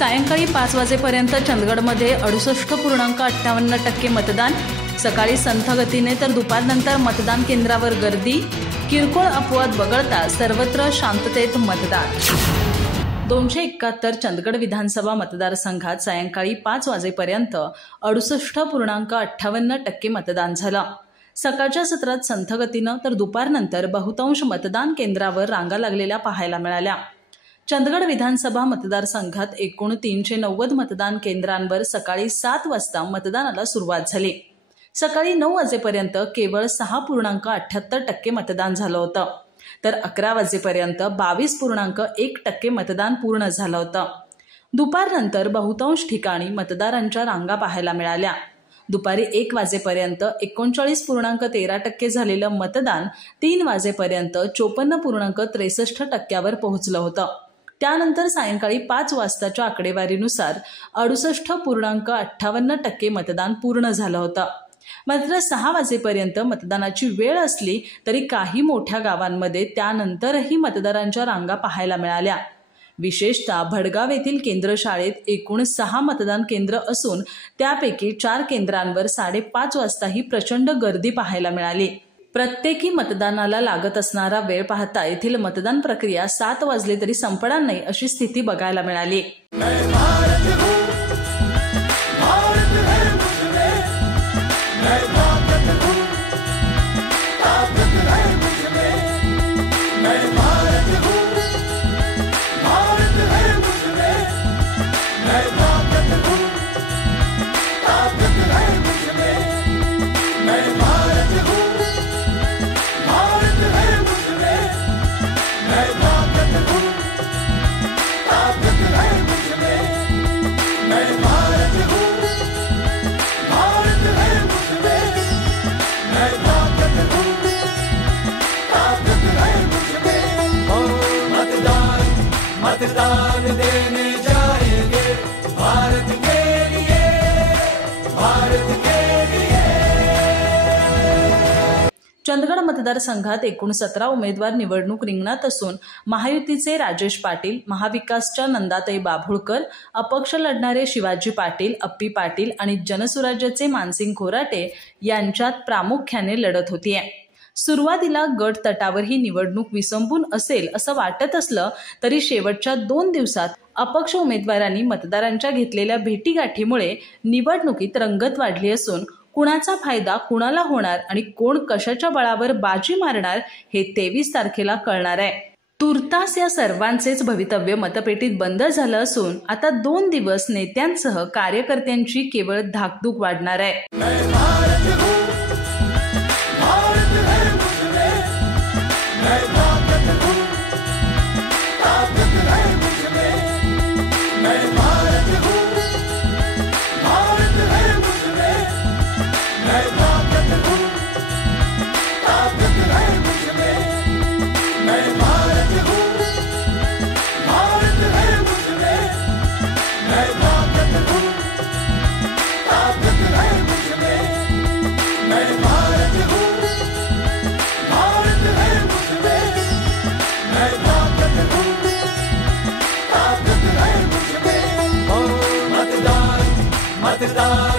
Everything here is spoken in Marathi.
सायंकाळी 5 वाजेपर्यंत चंदगडमध्ये 68.58% मतदान। सकाळी संथ गतीने तर दुपारनंतर मतदान केंद्रावर गर्दी। किरकोळ अपवाद वगळता सर्वत्र शांततेत मतदान। 271 चंदगड विधानसभा मतदारसंघात सायंकाळी 5 वाजेपर्यंत 68.58% मतदान झालं। सकाळच्या सत्रात संथ गतीनं तर दुपारनंतर बहुतांश मतदान केंद्रावर रांगा लागलेल्या पाहायला मिळाल्या। चंदगड विधानसभा मतदारसंघात एकूण 390 मतदान केंद्रांवर सकाळी 7 वाजता मतदानाला सुरुवात झाली। सकाळी 9 वाजेपर्यंत केवळ 6.78% मतदान झालं होतं, तर 11 वाजेपर्यंत 22.1% मतदान पूर्ण झालं होतं। दुपारनंतर बहुतांश ठिकाणी मतदारांच्या रांगा पाहायला मिळाल्या। दुपारी 1 वाजेपर्यंत 39.13% झालेलं मतदान 3 वाजेपर्यंत 54.63% पोहोचलं होतं। त्यानंतर सायंकाळी 5 वाजताच्या आकडेवारीनुसार 68.58% मतदान पूर्ण झालं होतं। मात्र 6 वाजेपर्यंत मतदानाची वेळ असली तरी काही मोठ्या गावांमध्ये त्यानंतरही मतदारांच्या रांगा पाहायला मिळाल्या। विशेषतः भडगाव येथील केंद्र शाळेत एकूण 6 मतदान केंद्र असून त्यापैकी 4 केंद्रांवर 5:30 वाजताही प्रचंड गर्दी पाहायला मिळाली। प्रत्येकी मतदानाला लागत असणारा वेळ पाहता येथील मतदान प्रक्रिया 7 वाजले तरी संपणार नाही अशी स्थिती बघायला मिळाली। मतदान देने जाएंगे भारत के लिए, भारत के लिए। चंदगड मतदारसंघात एकूण 17 उमेदवार निवडणूक रिंगणात असून महायुतीचे राजेश पाटील, महाविकासच्या नंदाताई बाभुळकर, अपक्ष लढणारे शिवाजी पाटील, अप्पी पाटील आणि जनसुराज्याचे मानसिंग खोराटे यांच्यात प्रामुख्याने लढत होतीये। सुरुवातीला गट तटावर ही निवडणूक विसंबून असेल असं वाटत असलं तरी शेवटच्या 2 दिवसात अपक्ष उमेदवारांनी मतदारांच्या घेतलेल्या भेटीगाठीमुळे निवडणुकीत रंगत वाढली असून कुणाचा फायदा कुणाला होणार आणि कोण कशाच्या बळावर बाजी मारणार हे 23 तारखेला कळणार आहे। तुर्तास या सर्वांचेच भवितव्य मतपेटीत बंद झालं असून आता 2 दिवस नेत्यांसह कार्यकर्त्यांची केवळ धाकधूक वाढणार आहे। मतदान